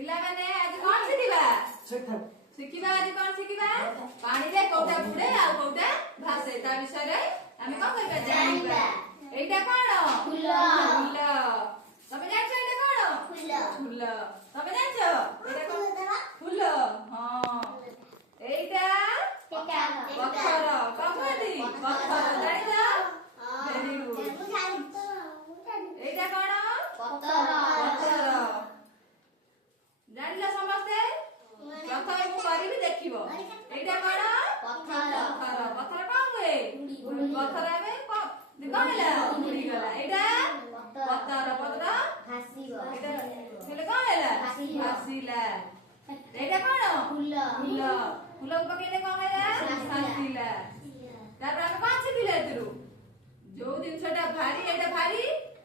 पिला माने आज कोन शिखिबा शिखिबा आज कोन शिखिबा पानी रे कोटा बुडे आ कोटा भासे ता विषय रे हम कोन करबा जानिबा एटा कोन फूल फूल तमे जानछो एटा कोन फूल फूल तमे जानछो एटा कोन फूल हां एटा पत्थर कमली पत्थर जानिछो वेरी गुड एटा कोन पत्थर जानिला समस्ते प्रथम मु करिबि देखिबो एटा कोन पत्थर पत्थर पत्थर कोन हुए पत्थर आबे कहला उड़ी गला एटा पत्थर पत्थर भासीबो एटा हेले कहला भासीला एटा कोन फूल फूल फूल पकेले कहला भासीला तापर हम कोन सिखिले एतरु जो जिनसटा भारी एटा भारी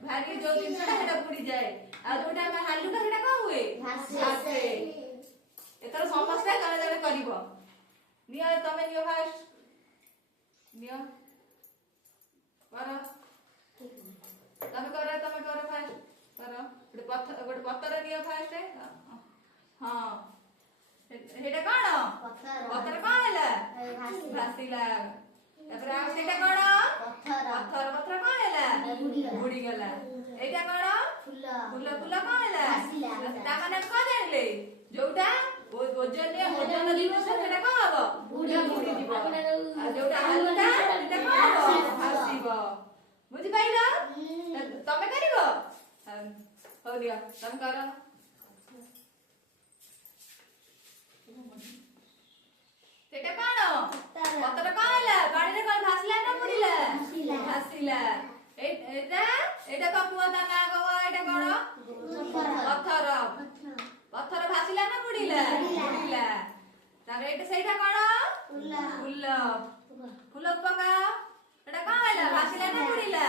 भारी जो जिनसटा हेटा पुड़ी जाए आ जोटा हम हालुका हेटा कोन हुए भासे एतर समस्या जने जने करिवो नियो तमे नियो फास्ट नियो करो तमे करो फास्ट करो गोटे पत्थर नियो फास्ट हां हेटा कोन पत्थर कोन हैला भासीला तापर आ सेटा कोन पत्थर पत्थर कोन हैला बुड़ी गला एटा कोन फूल फूल फूल कोन हैला ता माने कोन जानले जोटा ओजन दिवस सेटा कोन हबो बुड़ी दिबो आ जोटा हालुका सेटा कोन हबो भासीबो बुझि पाइलो तमे करिवो हो दिया तमे करो सेटा कोन पत्थर कोन हैला पानी रे कोन भासला ना बुड़ीला भासीला एटा एटा का पुआ दाना गवा एटा कोन पत्थर पत्थर भासीला ना बुड़ीला बुड़ीला तारे एटा सेटा कोन फूल फूल पका एटा कोन हैला भासीला ना बुड़ीला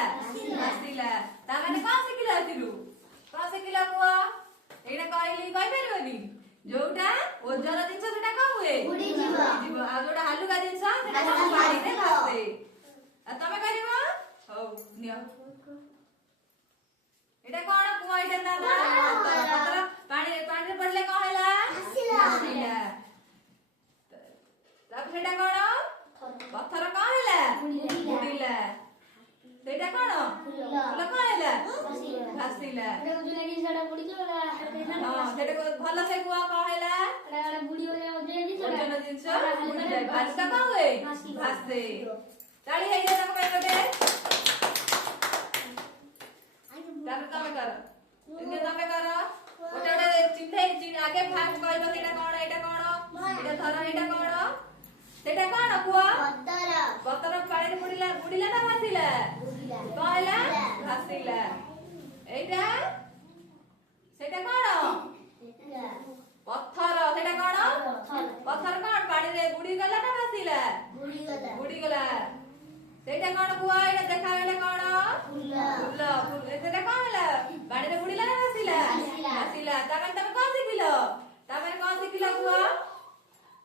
भासीला ता माने कोन सिखिला तिलु कोन सिखिला पुआ एटा कहली कहि परबनी जोटा ओजन जिंस सेटा कोन हुए बुड़ी जीव आ जोटा हालुका जिंस सेटा कोन पानी रे भासे आ तमे करिवो हो नियो एटा कोन पुआ एटा दादा पत्थर पानी पानी रे पड़ले कोन हैला भासीला तब सेटा कोन पत्थर कोन हैला बुड़ीला सेटा कोन फूल कोन हैला भासीला ओजन जिंसटा बुड़ी गला हां सेटा भलो से कुआ कोन हैला एटा बुड़ी गला ओजन जिंस बुड़ी जाय भासता कोन हुए भासे ताली है ये तमे गोटे तापर तमे करो इने तमे करो गोटे गोटे चिन्हे आगे फास्ट कहबो सेटा कोन एटा धर एटा कोन सेटा कोन कुआ पत्थर पत्थर पानी रे बुड़ीला बुड़ीला ना भासीला कहला भासीला एटा सेटा कोन पत्थर सेटा कोन पत्थर कोन पानी रे बुड़ी गला ना भासीला बुड़ी गला सेटा कोन कुआ एटा देखा गेले कोन फूल फूल सेटा कोन हैला पानी रे बुड़ीला ना भासीला भासीला ता माने तमे कोन सिखिलो ता माने कोन सिखिलो कुआ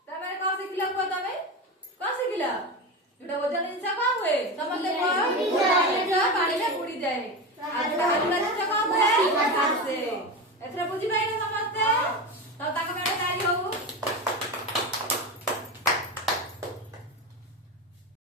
ता माने कोन सिखिलो कुआ तमे कोन सिखिलो जोटा ओजन जिंस कोन हुए समझले कुआ पानी रे बुड़ी जाए आ जोटा हालुका जिंस कोन हुए भासे एथरा बुझि पाइले समझते तो ताके काटे तारी हो